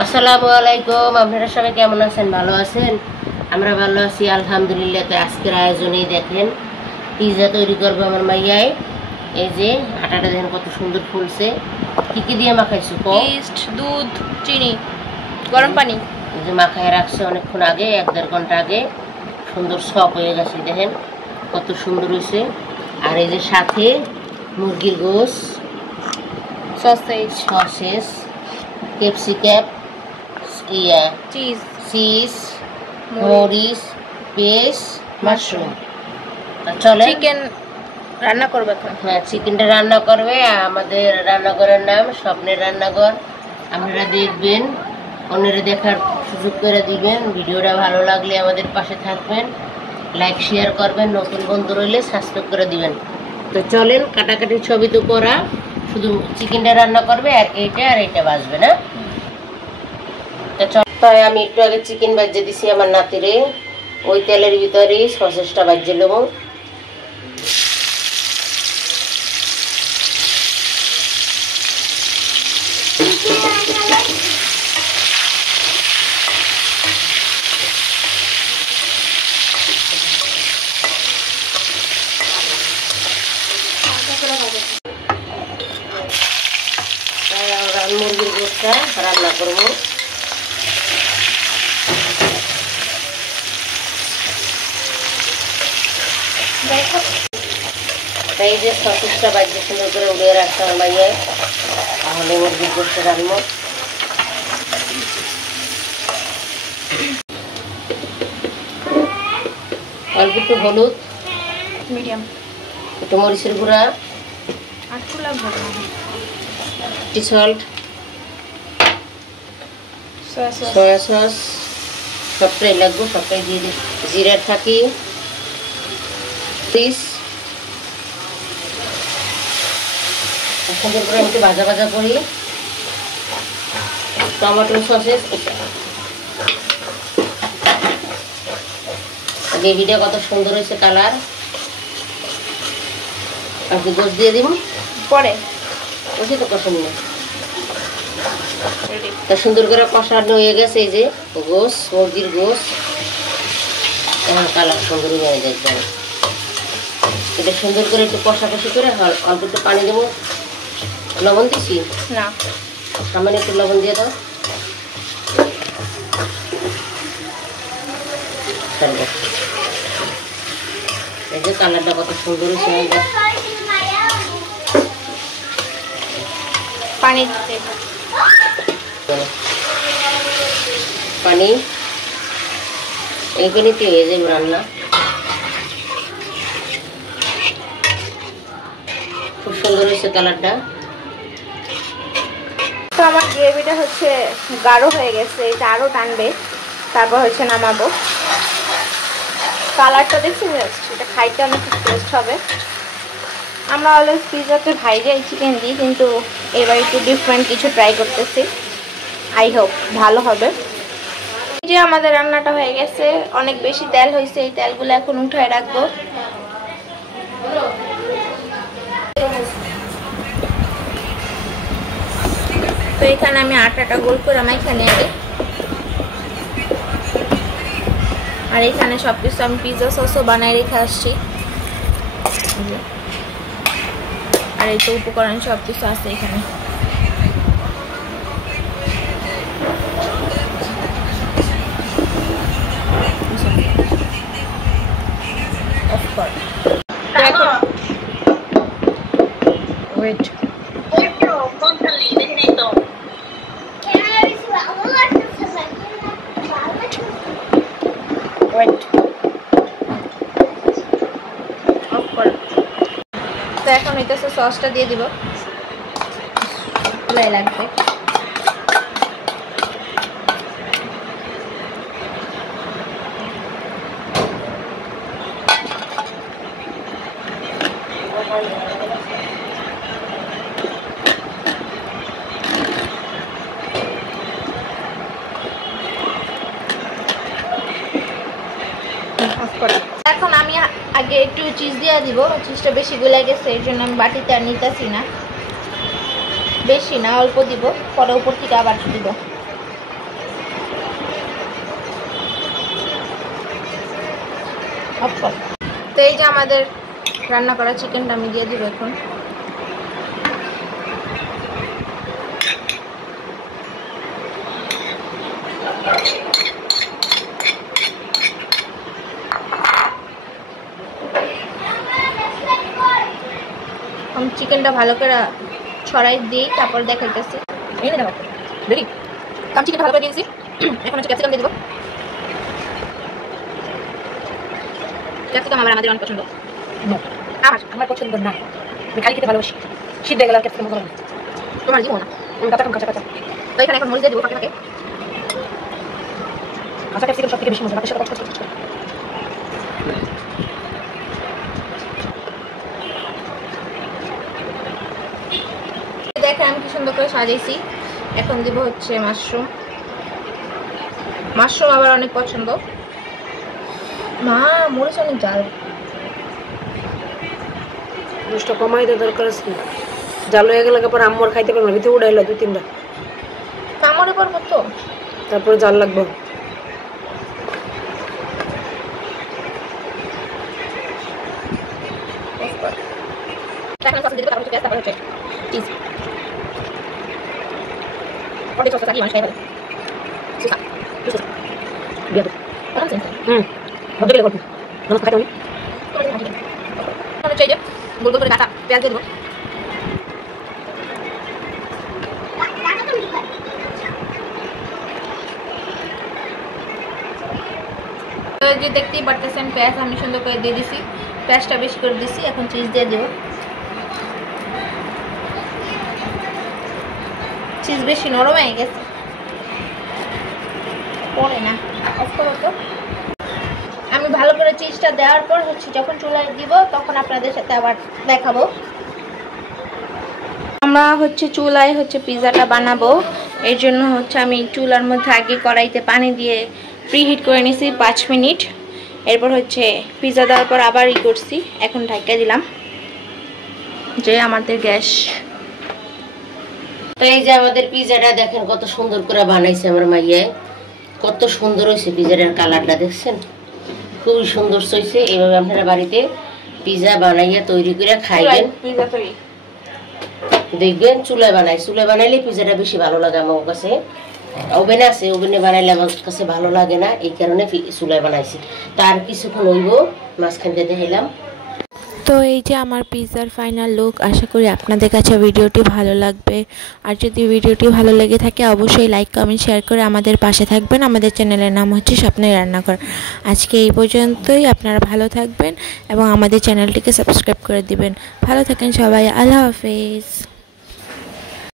আসসালামু আলাইকুম। আপনারা সবাই কেমন আছেন? ভালো আছেন? আমরা ভালো আছি আলহামদুলিল্লাহ। তো আজকের আয়োজনেই দেখেন পিৎজা তৈরি করবো আমার মাইয়ায়। এই যে আটাটা দেখেন কত সুন্দর ফুলছে। কি কি দিয়ে মাখাইছো? ইস্ট, দুধ, চিনি, গরম পানি। এই যে মাখায় রাখছে অনেকক্ষণ আগে, 1-1.5 ঘন্টা আগে। সুন্দর সফট হয়ে গেছে, দেখেন কত সুন্দর হয়েছে। আর এই যে সাথে মুরগির গোশ, সসেস, ক্যাপসিকাম, চিজ, মরিচ, পেস্ট, মাশরুম। চলে চিকেন রান্না করবে তো? হ্যাঁ, চিকেনটা রান্না করবে। আমাদের রান্নাঘরের নাম স্বপ্নের রান্নাঘর। আপনারা দেখবেন, অন্যরা দেখার সুযোগ করে দিবেন। ভিডিওটা ভালো লাগলে আমাদের পাশে থাকবেন, লাইক শেয়ার করবেন। নতুন বন্ধু রইলে সাবস্ক্রাইব করে দিবেন। তো চলেন, কাটাকাটি ছবি তো করা, শুধু চিকেনটা রান্না করবে আর এইটা ভাজবে না। তাই আমি একটু আগে চিকেন ভাজিয়ে দিছি আমার নাতিরে। ওই তেলের ভিতরেই সসেসটা ভাজিয়ে নেবো। মুরগির গোশটা রান্না করবো। এই যে সসেসটা বাজিয়ে সুন্দর করে উড়িয়ে রাখতে আমার মাইয়ায়, তাহলে মুরগির গোশটা রান্না। অল্প একটু হলুদ, মিডিয়াম, একটু মরিচের গুঁড়া, একটু সল্ট, সয়া সস, সবটাই লাগবে, সবটাই দিয়ে দিই। জিরার থাকি, পিস সুন্দর করে একটু ভাজা ভাজা করি। টমেটো সসেস, গ্রেভিটা কত সুন্দর হয়েছে কালার। আপনি গোশ দিয়ে দিব পরে, ওষি তো কষানো তা সুন্দর করে কষানো হয়ে গেছে। এই যে গোশ, মুরগির গোশ, এখন কালার সুন্দর হয়ে যাচ্ছে। এটা সুন্দর করে একটু কষাকষি করে অল্প একটু পানি দেবো। লবণ দিছি না, সামান্য একটু লবণ দিয়ে দাও। এই যে কালারটা কত সুন্দর হয়েছে। পানি পানি এই পানিতে হয়ে যাবে রান্না। খুব সুন্দর হয়েছে কালারটা। তো আমার গ্রেভিটা হচ্ছে গাঢ় হয়ে গেছে, এটা আরও টানবে, তারপর হচ্ছে নামাবো। কালারটা দেখছি জাস্ট, এটা খাইতে অনেক টেস্ট হবে। আমরা অলওয়েজ পিৎজাতে ভাইজাই চিকেন দিই, কিন্তু এবার একটু ডিফারেন্ট কিছু ট্রাই করতেছি। আই হোপ ভালো হবে। এই যে আমাদের রান্নাটা হয়ে গেছে, অনেক বেশি তেল হয়েছে, এই তেলগুলো এখন উঠায় রাখবো। তো এখানে আমি আটাটা গোল করে এখানে আগে, আর এখানে সব কিছু আমি পিৎজা সসও বানাই রেখে আসছি। আর এই তো উপকরণ সব কিছু আছে এখানে। ওয়েট, তো এখন হইতেছে সসটা দিয়ে দিব, লাগবে। এখন আমি আগে একটু চিজ দিয়ে দিব, চিজটা বেশি গলে গেছে, এর জন্য আমি বাটিতে আর নিতেছি না। বেশি না, অল্প দিব, পরে উপর থেকে আবার দিব। তো এই যে আমাদের রান্না করা চিকেনটা আমি দিয়ে দিব এখন। আমি চিকেনটা ভালো করে ছড়াই দিই, তারপর দেখাইতেছি। আমি চিকেনটা ভালো করে দিয়েছি, এখন হচ্ছে ক্যাপসিকাম দিয়ে দেবো। ক্যাপসিকাম আমাদের অনেক পছন্দ। আমার পছন্দ না, আমি খালি খেতে ভালোবাসি। শীত হয়ে গেলে আর ক্যাপসিকাম ভালো লাগে। তোমার জীবন না, কাঁচা কাঁচা কাঁচা তো এখানে এখন মরিচ দিয়ে দেবো ফাঁকে ফাঁকে। কাঁচা ক্যাপসিকাম সব থেকে বেশি মজা, ভাতের সাথে কষ্ট কষ্ট। দেখেন আমি কি সুন্দর করে সাজাইছি। এখন দিব হচ্ছে মাশরুম। মাশরুম আবার অনেক পছন্দ। মা মরিচ অনেক ঝাল। দুষ্টা কমাই দেওয়ার দরকার আছে, জাল হয়ে গেলে পর আম্মর খাইতে পারবো না, ভিতরে উড়াইলো 2-3টা, কামড়ে পড়বো তো। তারপরে জাল লাগবে। এখন সস দিয়ে দেবো, তারপর পেঁয়াজ, তারপর হচ্ছে চিজ। অনেক সস আছে, মানুষ খাই ফেলে। সুসা সুসা বিয়া তো এখন সেন্স ভদ্র গেলে করবো নমস্কার খাইতে আমি হচ্ছে এই যে গোল গোল করে কাটা পেঁয়াজ দিয়ে দেবো। যে দেখতেই পারতেছেন পেঁয়াজ আমি সুন্দর করে দিয়ে দিছি, পেঁয়াজটা বেশি করে দিছি। এখন চিজ দিয়ে দেবো। চিজ বেশি নরম হয়ে গেছে, পড়ে না। অফ করো তো। আমি ভালো করে চিজটা দেওয়ার পর হচ্ছে যখন চুলায় দিব তখন আপনাদের সাথে আবার দেখাবো। আমরা হচ্ছে চুলায় হচ্ছে পিৎজাটা বানাবো, এর জন্য হচ্ছে আমি চুলার মধ্যে আগে কড়াইতে পানি দিয়ে প্রিহিট করে নিয়েছি 5 মিনিট। এরপর হচ্ছে পিৎজা দেওয়ার পর আবার করছি, এখন ঢাকা দিলাম যে আমাদের গ্যাস। তো এই যে আমাদের পিজাটা দেখেন কত সুন্দর করে বানাইছে আমার মাইয়ায়, কত সুন্দর হয়েছে পিজাটার কালারটা দেখছেন, খুবই সুন্দর হয়েছে। এইভাবে আপনারা বাড়িতে পিজা বানাইয়া তৈরি করে খাইবেন, পিৎজা তৈরি দেখবেন। চুলায় বানাইলে পিজাটা বেশি ভালো লাগে আমার কাছে। ওভেনে আছে, ওভেনে বানাইলে আমার কাছে ভালো লাগে না, এই কারণে চুলায় বানাইছি। তার কিছুক্ষণ হইব, মাঝখান দিয়ে দেখাইলাম। তো এই যে আমার পিৎজার ফাইনাল লুক। আশা করি আপনাদের কাছে ভিডিওটি ভালো লাগবে। আর যদি ভিডিওটি ভালো লেগে থাকে অবশ্যই লাইক কমেন্ট শেয়ার করে আমাদের পাশে থাকবেন। আমাদের চ্যানেলের নাম হচ্ছে স্বপ্নের রান্নাঘর। আজকে এই পর্যন্তই। আপনারা ভালো থাকবেন এবং আমাদের চ্যানেলটিকে সাবস্ক্রাইব করে দিবেন। ভালো থাকেন সবাই, আল্লাহ হাফেজ।